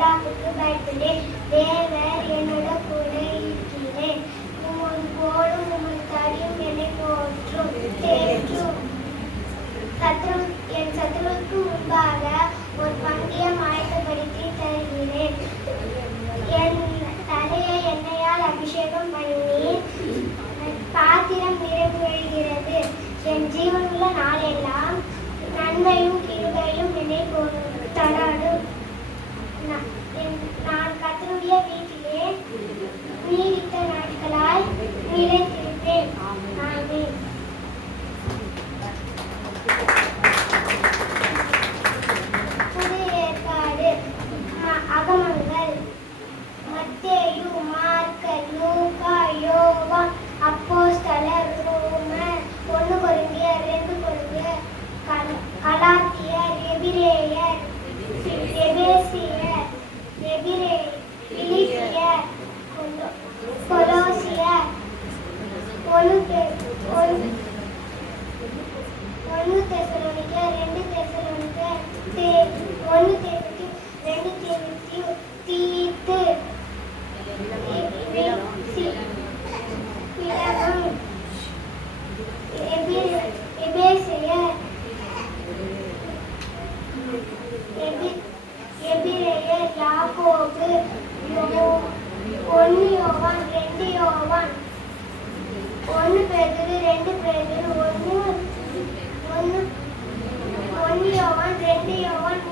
அல்லாஹ்வுக்கு பயப்படேன். தேவர் என்னோட கூட இருக்கிறேன். உமது கோலும் உமது தடியும் என்னை போற்றும் தேற்றும். என் சத்துருவுக்கு முன்பாக ஒரு பந்தயம் ஆயத்தப்படுத்தி தருகிறேன். என் தலையை எண்ணெயால் அபிஷேகம் பண்ணி பாத்திரம் நிரம்புகிறது. என் ஜீவனுள்ள நாளெல்லாம் நன்மையும் கிருபையும் என்னை தராடும். நான் கர்த்தருடைய வீட்டிலே நீடித்த நாட்களாய் நிலைத்திருப்பேன். ஆமென். புதிய ஏற்பாடு அகமங்கள் மத்தேயு, மார்க்கு, லூக்கா, யோவான், அப்போஸ்தலர், ரோமர், 1 கொரிந்தியர், 2 கொரிந்தியர், கலாத்தியர், எபிரேயர், எபேசியர், பிலிப்பியர், கொலோசியர், 1 தெசலோனிக்கர், 2 தெசலோனிக்கர், 1 தீத்து, பிலகம், எபேசியர், எபிரேயர், யாக்கோபு, 1 யோவான், 2 யோவான், 1 பேதுரு, 2 பேதுரு, 1 யோவான், 2 யோவான்,